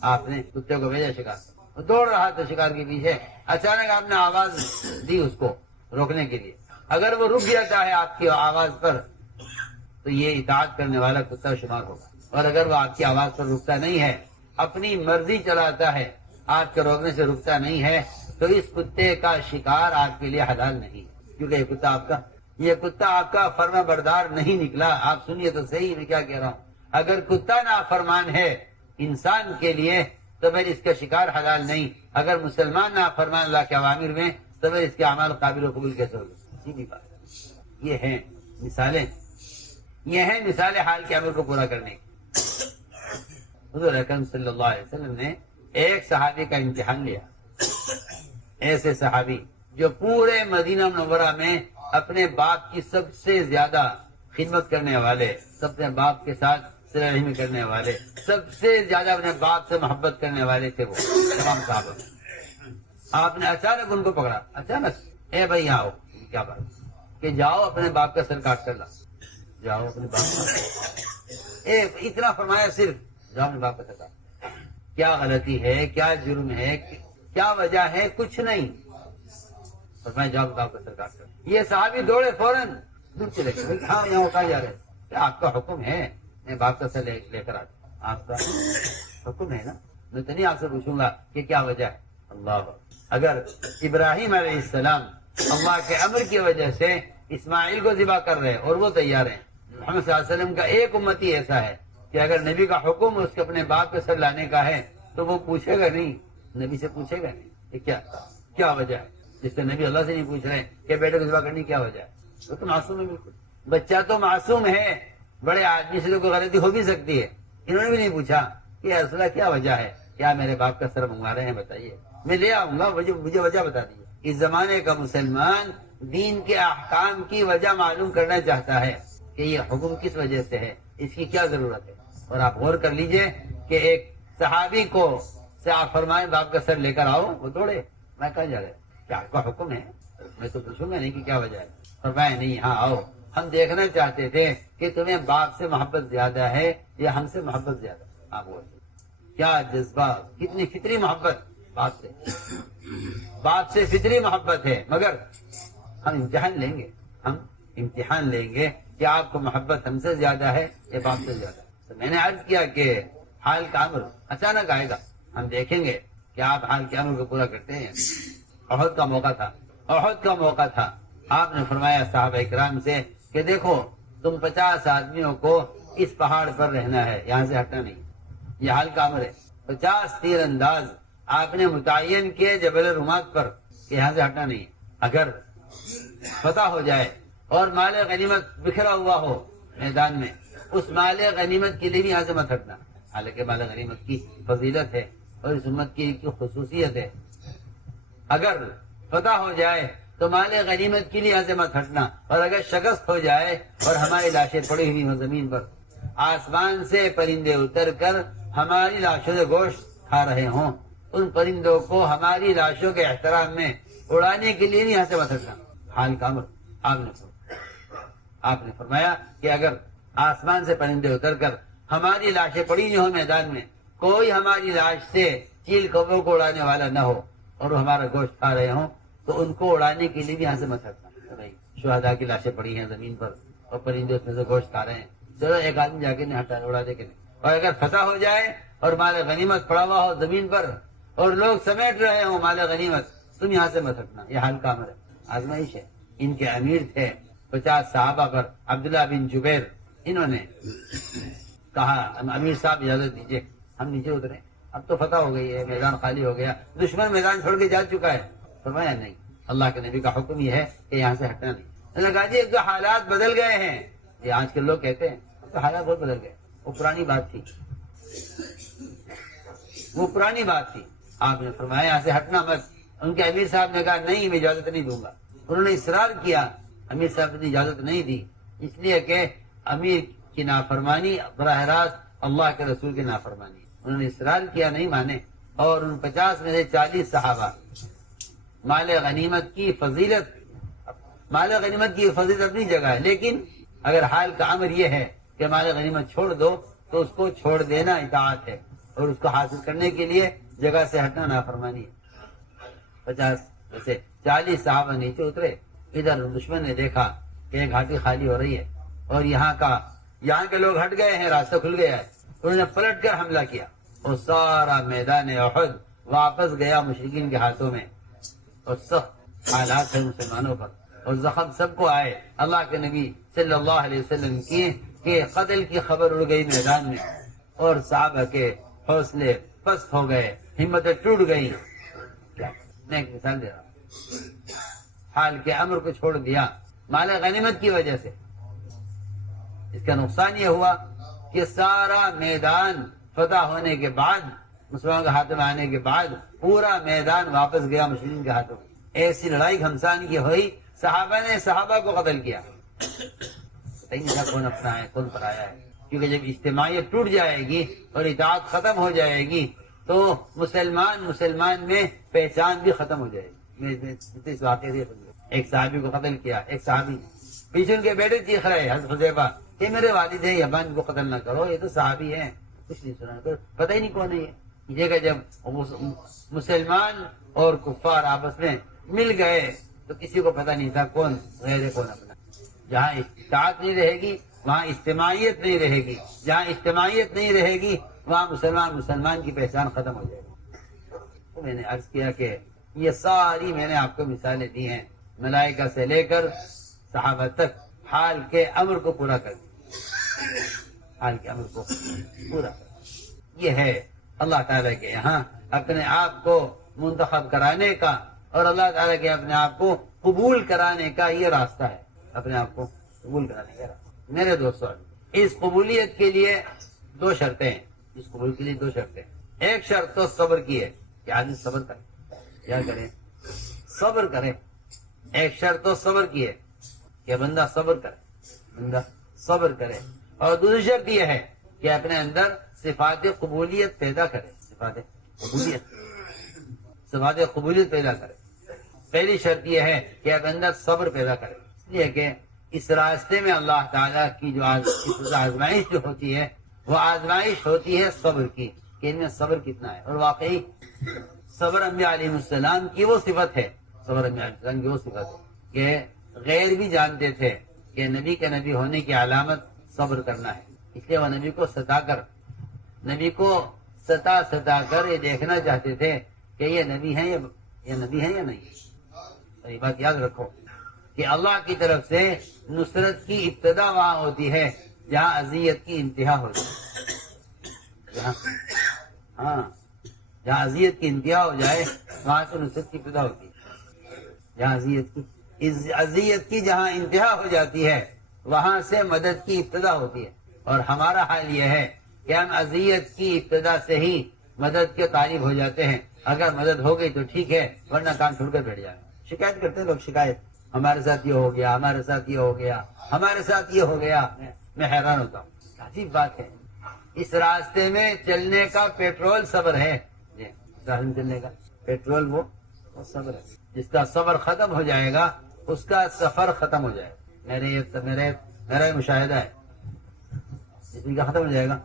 آپ نے کتے کو بھیجا شکار، وہ دوڑ رہا تھا شکار کے پیچھے، اچانک آپ نے آواز دی اس کو روکنے کے لیے، اگر وہ رک جاتا ہے آپ کی آواز پر تو یہ اطاعت کرنے والا کتا شمار ہوگا، اور اگر وہ آپ کی آواز پر رکتا نہیں ہے، اپنی مرضی چلاتا ہے، آپ کے روکنے سے رکتا نہیں ہے، تو اس کتے کا شکار آپ کے لیے حلال نہیں، کیونکہ یہ کتا آپ کا فرما بردار نہیں نکلا۔ آپ سنیے تو صحیح میں کیا کہہ رہا ہوں، اگر کتا نافرمان ہے انسان کے لیے تو پھر اس کا شکار حلال نہیں، اگر مسلمان نافرمان اللہ کے اوامر میں تو پھر اس کے اعمال قابل و قبول کیسے ہوگا؟ سیدھی بات۔ یہ ہیں مثالیں حال کے امر کو پورا کرنے کی۔ حضور اکرم صلی اللہ علیہ وسلم نے ایک صحابی کا امتحان لیا، ایسے صحابی جو پورے مدینہ منورہ میں اپنے باپ کی سب سے زیادہ خدمت کرنے والے، اپنے باپ کے ساتھ صلہ رحمی کرنے والے، سب سے زیادہ اپنے باپ سے محبت کرنے والے تھے وہ تمام صحابہ۔ آپ نے اچانک ان کو پکڑا، اچانک، اے بھائی آؤ، کیا بات کہ جاؤ اپنے باپ کا سر کاٹ کر لا، جاؤ اپنے باپ کا، اتنا فرمایا صرف، جاؤ اپنے باپ کا سر کاٹ۔ کیا غلطی ہے، کیا جرم ہے، کیا وجہ ہے؟ کچھ نہیں، فرمایا جاؤ باپ کا سر کاٹ کر۔ یہ صحابی دوڑے فوراً دور چلے گئے، ہاں یہاں کہا جا رہے ہیں، آپ کا حکم ہے میں باپ کا سر لے کر آتا ہوں، آپ کا حکم ہے نا، میں تو نہیں آپ سے پوچھوں گا کہ کیا وجہ ہے۔ اللہ، اگر ابراہیم علیہ السلام اللہ کے امر کی وجہ سے اسماعیل کو ذبح کر رہے اور وہ تیار ہیں، محمد صلی اللہ علیہ وسلم کا ایک امتی ایسا ہے کہ اگر نبی کا حکم اس کے اپنے باپ کے سر لانے کا ہے تو وہ پوچھے گا نہیں، نبی سے پوچھے گا نہیں کہ کیا وجہ ہے، جس سے نبی اللہ سے نہیں پوچھ رہے کہ بیٹے کو ذبح کرنے کی کیا وجہ ہے۔ وہ تو معصوم ہے، بالکل بچہ تو معصوم ہے، بڑے آدمی سے تو کوئی غلطی ہو بھی سکتی ہے، انہوں نے بھی نہیں پوچھا کہ یا رسول اللہ کیا وجہ ہے، کیا میرے باپ کا سر منگوا رہے ہیں، بتائیے میں لے آؤں گا، مجھے وجہ بتا دیجیے۔ اس زمانے کا مسلمان دین کے احکام کی وجہ معلوم کرنا چاہتا ہے کہ یہ حکم کس وجہ سے ہے، اس کی کیا ضرورت ہے۔ اور آپ غور کر لیجئے کہ ایک صحابی کو سے آپ فرمائیں باپ کا سر لے کر آؤ، وہ دوڑے، میں کہاں جا رہے کیا آپ کا حکم ہے، میں تو پوچھوں گا نہیں کہ کیا وجہ ہے، فرمایا نہیں، ہاں آؤ، ہم دیکھنا چاہتے تھے کہ تمہیں باپ سے محبت زیادہ ہے یا ہم سے محبت زیادہ ہے۔ آپ کیا جذبہ، کتنی فطری محبت باپ سے فطری محبت ہے، مگر ہم امتحان لیں گے کہ آپ کو محبت ہم سے زیادہ ہے یا باپ سے زیادہ ہے۔ تو میں نے عرض کیا کہ حال کا امر اچانک آئے گا، ہم دیکھیں گے کہ آپ حال کے امر کو پورا کرتے ہیں۔ احد کا موقع تھا، آپ نے فرمایا صحابہ اکرام سے کہ دیکھو تم 50 آدمیوں کو اس پہاڑ پر رہنا ہے، یہاں سے ہٹنا نہیں، یہ حال کا امر ہے۔ 50 تیر انداز آپ نے متعین کیے جبل رمات پر کہ یہاں سے ہٹنا نہیں، اگر فتح ہو جائے اور مال غنیمت بکھرا ہوا ہو میدان میں، اس مال غنیمت کے لیے بھی یہاں سے مت ہٹنا، حالانکہ مال غنیمت کی فضیلت ہے اور اس امت کی خصوصیت ہے۔ اگر فتح ہو جائے تو مال غنیمت کے لیے یہاں سے مت ہٹنا، اور اگر شکست ہو جائے اور ہماری لاشیں پڑی ہوئی ہوں زمین پر، آسمان سے پرندے اتر کر ہماری لاشوں سے گوشت کھا رہے ہوں، ان پرندوں کو ہماری لاشوں کے احترام میں اڑانے کے لیے یہاں سے مت ہٹنا۔ حال کا امر آپ نے فرمایا کہ اگر آسمان سے پرندے اتر کر ہماری لاشیں پڑی ہوئی ہوں میدان میں، کوئی ہماری لاش سے چیل کبوں کو اڑانے والا نہ ہو اور وہ ہمارا گوشت کھا رہے ہوں تو ان کو اڑانے کے لیے بھی یہاں سے مت ہٹنا۔ شہداء کی لاشیں پڑی ہیں زمین پر اور پرندے اس میں سے گوشت کھا رہے ہیں، چلو ایک آدمی جا کے نہیں ہٹا، اڑا دے کے نہیں۔ اور اگر فتح ہو جائے اور مال غنیمت پڑا ہوا ہو زمین پر اور لوگ سمیٹ رہے ہوں مال غنیمت، تم یہاں سے مت ہٹنا، یہ حال کا امر ہے، آزمائش ہے۔ ان کے امیر تھے 50 صحابہ پر عبداللہ بن جبیر، انہوں نے کہا امیر صاحب اجازت دیجیے ہم نیچے اتریں، اب تو فتح ہو گئی ہے، میدان خالی ہو گیا، دشمن میدان چھوڑ کے جا چکا ہے۔ فرمایا نہیں، اللہ کے نبی کا حکم یہ ہے کہ یہاں سے ہٹنا نہیں۔ لگا جی جو حالات بدل گئے ہیں، یہ آج کے لوگ کہتے ہیں تو حالات بہت بدل گئے، وہ پرانی بات تھی، آپ نے فرمایا یہاں سے ہٹنا مت۔ ان کے امیر صاحب نے کہا نہیں میں اجازت نہیں دوں گا، انہوں نے اصرار کیا، امیر صاحب نے اجازت نہیں دی، اس لیے کہ امیر کی نافرمانی براہ راست اللہ کے رسول کی نافرمانی، انہوں نے اصرار کیا، نہیں مانے، اور ان 50 میں سے 40 صحابہ مال غنیمت کی فضیلت اپنی جگہ ہے، لیکن اگر حال کا امر یہ ہے کہ مال غنیمت چھوڑ دو تو اس کو چھوڑ دینا اطاعت ہے، اور اس کو حاصل کرنے کے لیے جگہ سے ہٹنا نافرمانی ہے۔ 50 جیسے 40 صحابہ نیچے اترے، ادھر دشمن نے دیکھا کہ یہ گھاٹی خالی ہو رہی ہے اور یہاں کے لوگ ہٹ گئے ہیں، راستہ کھل گیا ہے، انہوں نے پلٹ کر حملہ کیا اور سارا میدان احد واپس گیا مشرکین کے ہاتھوں میں، اور سخت حالات ہے مسلمانوں پر اور زخم سب کو آئے۔ اللہ کے نبی صلی اللہ علیہ وسلم کی کہ قتل کی خبر اڑ گئی میدان میں، اور صحابہ کے حوصلے پست ہو گئے، ہمتیں ٹوٹ گئی۔ میں ایک مثال دے رہا ہوں، حال کے امر کو چھوڑ دیا مال غنیمت کی وجہ سے۔ اس کا نقصان یہ ہوا کہ سارا میدان فتح ہونے کے بعد، مسلمانوں کے ہاتھ میں آنے کے بعد، پورا میدان واپس گیا مشرکین کے ہاتھوں میں۔ ایسی لڑائی گھمسان کی ہوئی، صحابہ نے صحابہ کو قتل کیا، نہیں تھا کون اپنا ہے کون پرایا ہے، کیونکہ جب اجتماعیت ٹوٹ جائے گی اور اطاعت ختم ہو جائے گی تو مسلمان میں پہچان بھی ختم ہو جائے گی۔ اس واقعے سے ایک صحابی کو قتل کیا، ایک صحابی پیچھے ان کے بیٹے چیخ رہے حضرت حذیفہ کہ میرے والد ہیں یبان کو قتل نہ کرو، یہ تو صحابی ہیں، کچھ نہیں سنا، پتہ ہی نہیں کون ہے یہ کہ جب مسلمان اور کفار آپس میں مل گئے تو کسی کو پتہ نہیں تھا کون غیر کون اپنا۔ جہاں اطاعت نہیں رہے گی وہاں اجتماعیت نہیں رہے گی، جہاں اجتماعیت نہیں رہے گی وہاں مسلمان کی پہچان ختم ہو جائے گی۔ تو میں نے عرض کیا کہ یہ ساری میں نے آپ کو مثالیں دی ہیں، ملائکہ سے لے کر صحابہ تک حال کے امر کو پورا کر دیا، حال کے امر کو پورا کر دیا۔ یہ ہے اللہ تعالیٰ کے یہاں اپنے آپ کو منتخب کرانے کا اور اللہ تعالیٰ کے اپنے آپ کو قبول کرانے کا یہ راستہ ہے، اپنے آپ کو قبول کرانے کا راستہ۔ میرے دوستوں، اس قبولیت کے لیے دو شرطیں ہیں، اس قبول کے لیے دو شرطیں ہیں۔ ایک شرط تو صبر کی ہے کہ آدمی صبر کرے، کیا کرے؟ صبر کرے۔ ایک شرط تو صبر کی ہے کہ بندہ صبر کرے، اور دوسری شرط یہ ہے کہ اپنے اندر صفات قبولیت پیدا کرے، صفات قبولیت پیدا کرے۔ پہلی شرط یہ ہے کہ اپنے اندر صبر پیدا کرے، اس لیے کہ اس راستے میں اللہ تعالیٰ کی جو آزمائش جو ہوتی ہے وہ آزمائش ہوتی ہے صبر کی، کہ ان میں صبر کتنا ہے۔ اور واقعی صبر انبیاء علیہ السلام کی وہ صفت ہے، کہ غیر بھی جانتے تھے کہ نبی کے نبی ہونے کی علامت صبر کرنا ہے، اس لیے وہ نبی کو ستا کر یہ دیکھنا چاہتے تھے کہ یہ نبی ہیں یا نہیں۔ اور یہ بات یاد رکھو کہ اللہ کی طرف سے نصرت کی ابتدا وہاں ہوتی ہے جہاں اذیت کی انتہا ہوتی ہے، جہاں اذیت کی انتہا ہو جائے وہاں سے نصرت کی ابتدا ہوتی ہے۔ جہاں اذیت کی جہاں انتہا ہو جاتی ہے وہاں سے مدد کی ابتدا ہوتی ہے، اور ہمارا حال یہ ہے کہ ہم اذیت کی ابتدا سے ہی مدد کے طالب ہو جاتے ہیں۔ اگر مدد ہو گئی تو ٹھیک ہے، ورنہ کام چھوڑ کر بیٹھ جائیں۔ شکایت کرتے ہیں لوگ، شکایت ہمارے ساتھ یہ ہو گیا، ہمارے ساتھ یہ ہو گیا، ہمارے ساتھ یہ ہو گیا۔ میں حیران ہوتا ہوں، عجیب بات ہے، اس راستے میں چلنے کا پیٹرول صبر ہے، اس راستے میں چلنے کا پیٹرول وہ صبر ہے۔ جس کا صبر ختم ہو جائے گا اس کا سفر ختم ہو جائے گا۔ میرا یہ مشاہدہ ہے، جس کا ختم ہو جائے گا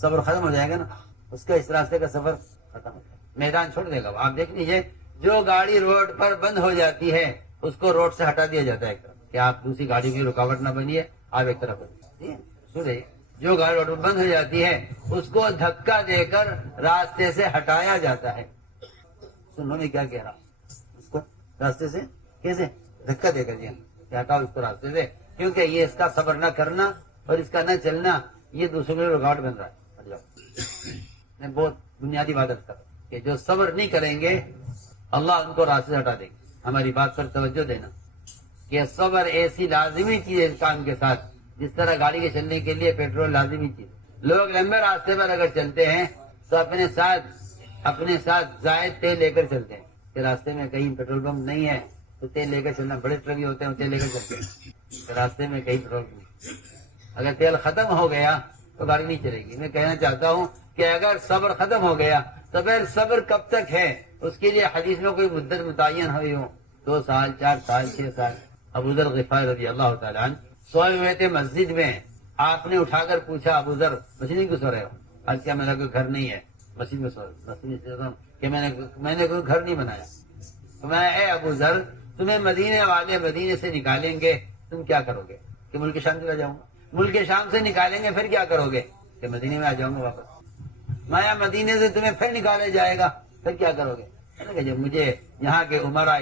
صبر ختم ہو جائے گا نا، اس کا اس راستے کا سفر ختم ہو جائے گا، میدان چھوڑ دے گا۔ آپ دیکھ لیجئے، جو گاڑی روڈ پر بند ہو جاتی ہے اس کو روڈ سے ہٹا دیا جاتا ہے ایک طرف، کہ آپ دوسری گاڑی کی رکاوٹ نہ بنیے، آپ ایک طرف بنیے۔ جو گاڑی روڈ پر بند ہو جاتی ہے اس کو دھکا دے کر راستے سے ہٹایا جاتا ہے۔ سنو میں کیا کہہ رہا ہوں، اس کو راستے سے کیسے دھکا دے کر دیا کہ ہٹاؤ اس کو راستے سے، کیونکہ یہ اس کا صبر نہ کرنا اور اس کا نہ چلنا یہ دوسروں کے لیے رکاوٹ بن رہا ہے۔ ہٹ جاؤ۔ میں بہت بنیادی بات کرتا ہوں کہ جو صبر نہیں کریں گے اللہ ان کو راستے سے ہٹا دیں گے۔ ہماری بات پر توجہ دینا کہ صبر ایسی لازمی چیز ہے اس کام کے ساتھ، جس طرح گاڑی کے چلنے کے لیے پیٹرول لازمی چیز ہے۔ لوگ لمبے راستے پر اگر چلتے ہیں تو اپنے ساتھ زائد تیل لے کر چلتے ہیں، کہ راستے میں کہیں پیٹرول پمپ نہیں ہے تو تیل لے کر چلنا، بڑے ٹرک ہوتے ہیں تیل لے کر چلتے ہیں کہ راستے میں کہیں پیٹرول پمپ نہیں۔ اگر تیل ختم ہو گیا تو گاڑی نہیں چلے گی۔ میں کہنا چاہتا ہوں کہ اگر صبر ختم ہو گیا تو پھر صبر کب تک ہے، اس کے لیے حدیث میں کوئی مدت متعین ہوئی ہو، 2 سال 4 سال 6 سال۔ ابو ذر غفاری رضی اللہ تعالیٰ عنہ سوئے ہوئے تھے مسجد میں، آپ نے اٹھا کر پوچھا ابو ذر مسجد کیوں سو رہے ہو؟ آج کیا میرا کوئی گھر نہیں ہے، مسجد میں کہ میں نے کوئی گھر نہیں بنایا. تو میں اے ابو ذر تمہیں مدینے والے مدینے سے نکالیں گے، تم کیا کرو گے؟ کہ ملک شام چلا جاؤں گا. ملک شام سے نکالیں گے پھر کیا کرو گے؟ کہ مدینے میں آ جاؤں گا واپس. مایا مدینے سے تمہیں پھر نکالے جائے گا پھر کیا کرو گے؟ کہ جب مجھے یہاں کے عمرا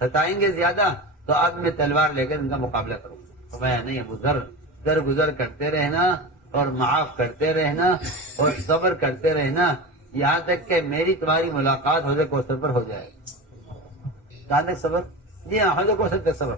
ستائیں گے زیادہ تو اب میں تلوار لے کر ان کا مقابلہ کروں گا. تو میں نہیں ابو ذر، در گزر کرتے رہنا اور معاف کرتے رہنا اور صبر کرتے رہنا یہاں تک کہ میری تمہاری ملاقات حوض کوثر پر ہو جائے. کہاں تک صبر؟ جی ہاں، حوض کوثر تک صبر.